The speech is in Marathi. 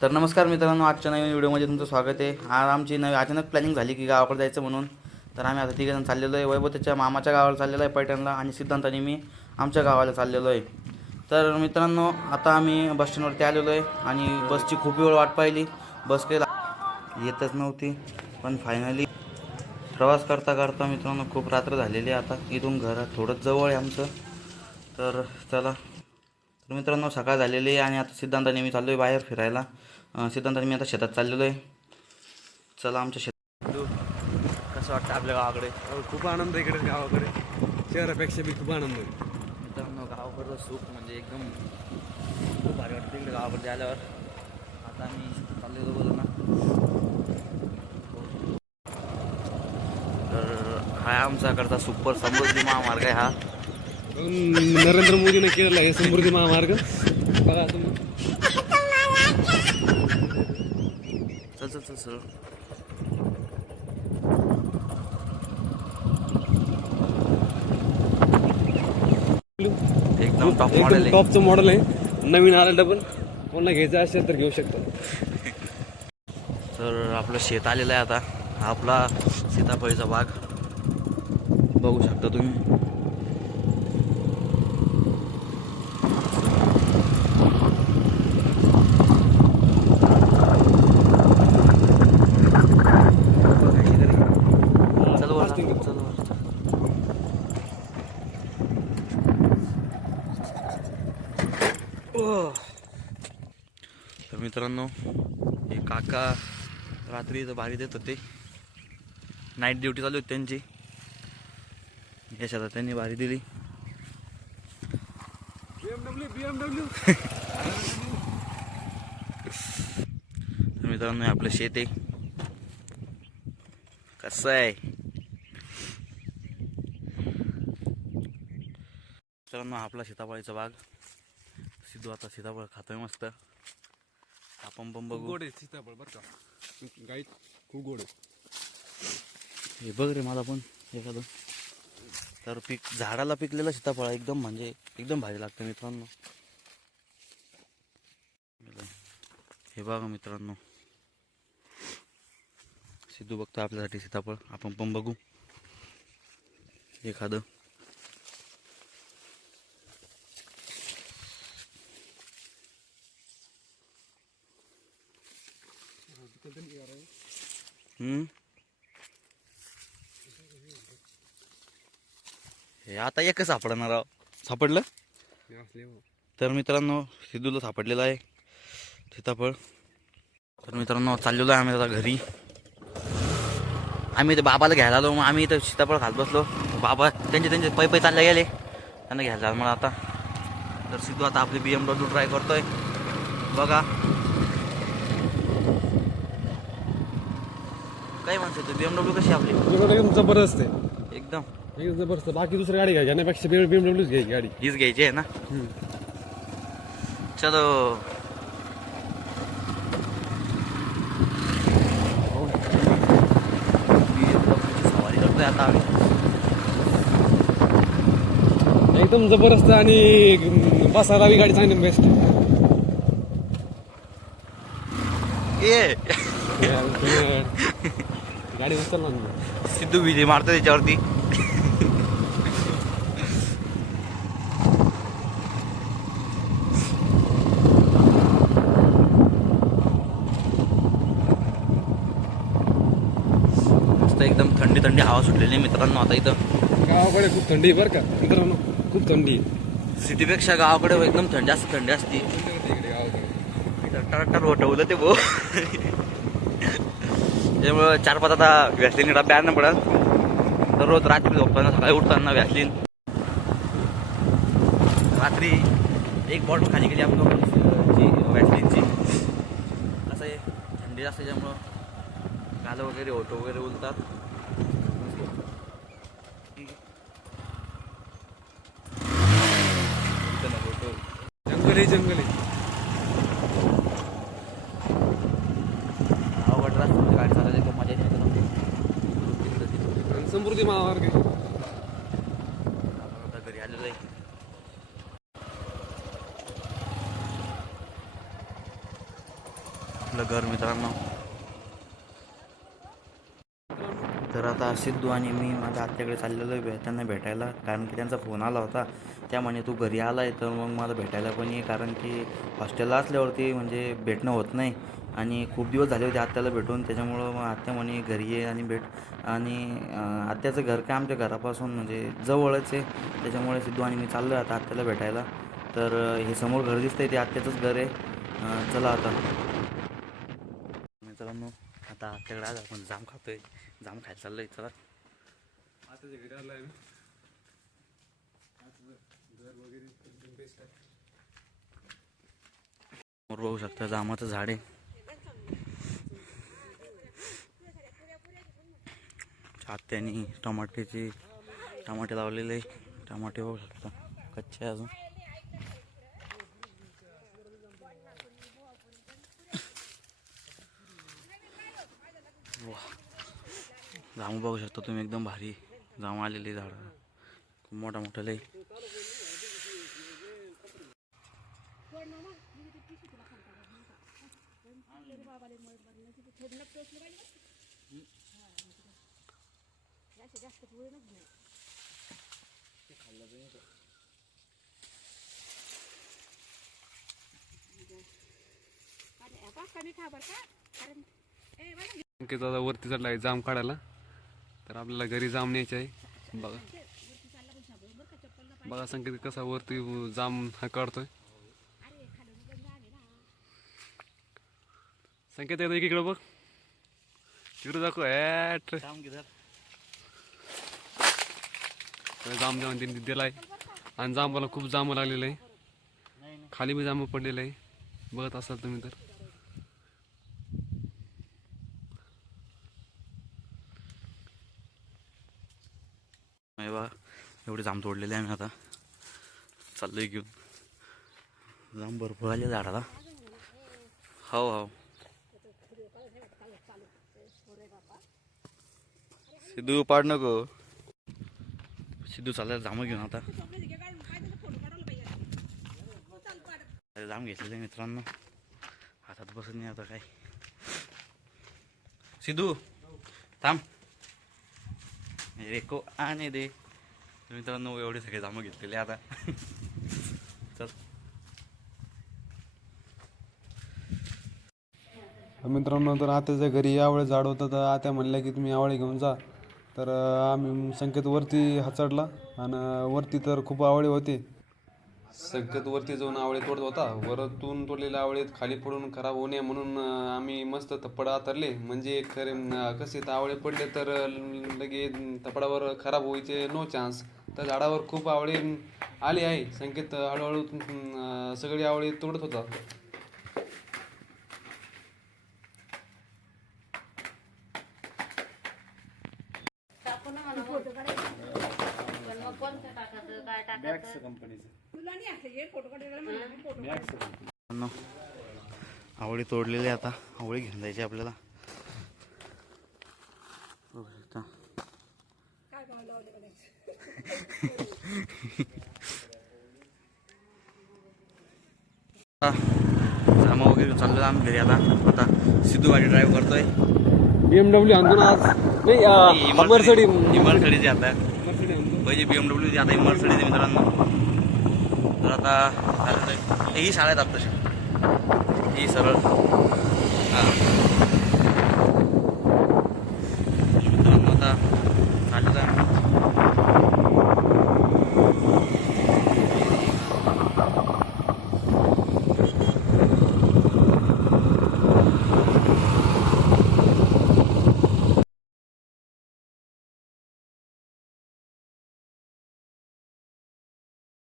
तर नमस्कार मित्रांनो आजच्या नवीन व्हिडिओमध्ये तुमचं स्वागत आहे. आज आमची नवी अचानक प्लॅनिंग झाली की गावाकडे जायचं म्हणून. तर आम्ही आता तिघजण चाललेलो आहे. वैभव त्याच्या मामाच्या गावाला चाललेलो आहे पैठणला आणि सिद्धांताने मी आमच्या गावाला चाललेलो आहे. तर मित्रांनो आता आम्ही बस स्टँडवरती आलेलो आहे आणि बसची खूप वेळ वाट पाहिली. बस काही येतच नव्हती पण फायनली प्रवास करता करता मित्रांनो खूप रात्र झालेली आहे आता. इथून घरात थोडंच जवळ आहे आमचं. तर चला तर मित्रांनो सकाळ झालेली आहे आणि आता सिद्धांताने मी चाललो आहे बाहेर फिरायला. सिद्धांताने मी आता शेतात चाललेलो आहे चला आमच्या शेतात कसं वाटतं आपल्या गावाकडे? खूप आनंद आहे इकडे गावाकडे. शहरापेक्षा बी खूप आनंद आहे. मित्रांनो गावाकडचं सुख म्हणजे एकदम खूप भारी वाटतं इकडे गावाकडे आल्यावर. आता आम्ही शेतात चाललेलो बोललो ना तर हा आमचा करता सुपर समृद्धी महामार्ग आहे हा. नरेंद्र मोदीने केलेला आहे समृद्धी महामार्ग. बघा तुम्ही. चल चल चल सर एकदम टॉप मॉडेल टॉपचं मॉडेल आहे. नवीन आलं डबल कोणाला घ्यायचं असेल तर घेऊ शकतो. तर आपलं शेत आलेलं आहे आता. आपला सीताफळीचा बाग. बघू शकता तुम्ही चल वर Fasting चल वर. तर मित्रांनो हे काका रात्री इथं भारी देत होते. नाईट ड्युटी चालू होती त्यांची. यशाला त्यांनी भारी दिली. मित्रांनो हे आपलं शेत आहे. कसं आहे? मित्रांनो आपला सीताफळीचा बाग. सिद्धू आता सीताफळ खातोय मस्त. आपण पण बघू. गोड आहे सीताफळ बरं का? गाई खूप गोड आहे. हे बघ रे मला पण एखादं. तर पीक झाडाला पिकलेलं सीताफळ एकदम म्हणजे एकदम भारी लागतं मित्रांनो. हे बघा मित्रांनो. सिद्धू बघतो आपल्यासाठी सीताफळ. आपण पण बघू. एखादं. हे आता एकच सापडणार आहो. सापडलं? हे. तर मित्रांनो सिद्धूला सापडलेलं आहे. सीताफळ तर मित्रांनो चाललेलो आहे आम्ही आता घरी. आम्ही ते बाबाला घ्यायला आलो. मग आम्ही इथं सीताफळ खात बसलो. बाबा त्यांचे त्यांचे पै पै चालले गेले. त्यांना घ्यायला मला आता. तर सिद्धू आता आपली बी एम डब्ल्यू ट्राय करतोय. बघा. काय म्हणतो बी एम डब्ल्यू कशी आपली? BMW जबरदस्त आहे. एकदम. एकदम जबरदस्त. बाकी दुसरी गाडी घ्यायची याच्यापेक्षा बीएमडब्ल्यूच घ्यायची गाडी. हीच घ्यायची आहे ना? चलो. सवारी करतोय आता आम्ही एकदम जबरदस्त आणि बसायला बी गाडी चांगली बेस्ट ये. गाडी उचलला ना सिद्धू विजय मारतो त्याच्यावरती. मस्त एकदम थंडी थंडी हवा सुटलेली आहे मित्रांनो आता इथं. गावाकडे खूप थंडी आहे बरं का? मित्रांनो खूप थंडी आहे. सिटीपेक्षा गावाकडे एकदम थंडी जास्त थंडी असते. टरटर वटवलं ते भाऊ. त्यामुळं चार पाच आता व्हॅसलीन इकडा प्यार आणणं पडत. दररोज रात्री झोपताना सकाळी उठताना व्हॅसलीन रात्री एक बॉटल खाली गेली आपण ची. असं आहे. थंडी जास्त त्यामुळं. गालं वगैरे ओटो वगैरे उलतात. जंगल आहे जंगल आहे. तिकडं आणि समृद्धी आता घरी आलेलो आहे. आपलं घर मित्रांनो. तर आता सिद्धू आणि मी माझ्या आत्याकडे चाललेलो आहे त्यांना भेटायला. कारण की त्यांचा फोन आला होता. त्या म्हणे तू घरी आला आहे तर मग मला भेटायला पण ये. कारण की हॉस्टेलला असल्यावरती म्हणजे भेटणं होत नाही. आणि खूप दिवस झाले होते आत्याला भेटून. त्याच्यामुळं मग आत्या म्हणे घरी ये आणि भेट. आणि आत्याचं घर काय आमच्या घरापासून म्हणजे जवळच आहे. त्याच्यामुळे सिद्धू आणि मी चाललो आहे आता आत्याला भेटायला. तर हे समोर घर दिसतंय ते आत्याचंच घर आहे. चला आता. मित्रांनो आता आत्याकडे आज आपण जाम खातोय. जाम खायला चला. बेस्ट आहे. समोर बघू शकता जामाचं झाड आहे. आत्यानी टमाट्याचे टमाटे लावलेले टमाटे बघू शकता. कच्चे अजून. वा. जामू बघू शकता तुम्ही एकदम भारी जामू आलेली झाड. खूप मोठा मोठा लई. कमी खा बरं का कारण ए बरं संकेत आता वरती चढला आहे जाम काढायला. तर आपल्याला घरी जाम न्यायचे आहे. बघा. बघा संकेत कसा वरती जाम हा काढतोय. संकेत येतो इकडे बघ. तिकडे दाखव ॲट. जांब जाऊन जाम दिला आहे आणि जांबाला खूप जांब लागलेलं आहे खाली बी जांब पडलेलं आहे. बघत असाल तुम्ही तर. हे एवढे जांब तोडलेले आहे मी आता. चाललोय घेऊन. जाम भरपूर आले झाडाला. हो हो सिद्धू पाड नको. सिद्धू चालला जाम घेऊन आता. अरे जाम घेतलेले मित्रांनो. हातात बसत नाही आता काय सिद्धू थांब. रेको आणि दे. मित्रांनो एवढे सगळे जामं घेतलेले आता. चल. मित्रांनो तर आत्याच्या घरी यावेळेस झाड होतं तर आत्या म्हणल्या की तुम्ही यावेळी घेऊन जा. तर आम्ही संकेत वरती हचडला आणि वरती तर खूप आवळे होते. संकेत वरती जाऊन आवळे तोडत होता. वरतून तोडलेले आवळेत खाली पडून खराब होऊ नये म्हणून आम्ही मस्त थप्पड आतरले म्हणजे खरे कसे तर आवळे पडले तर लगे तपडावर खराब व्हायचे नो चान्स तर झाडावर खूप आवळे आले आहे. संकेत हळूहळू सगळी आवळे तोडत होता. मित्रांनो, आवळी तोडलेली आता. आवळी घेऊन जायची आपल्याला. बघू शकता जामा वगैरे चाललो आम्ही घरी आता. आता सिद्धू गाडी ड्राईव्ह करतोय. बीएमडब्ल्यू आणतो ना आज. नाही मर्सडी इमर्सडीची आता. पहिले बी एम डब्ल्यू आता ही मर्सडीज मित्रांनो. तर आता ही शाळा आहेत आता ही सरळ. हां.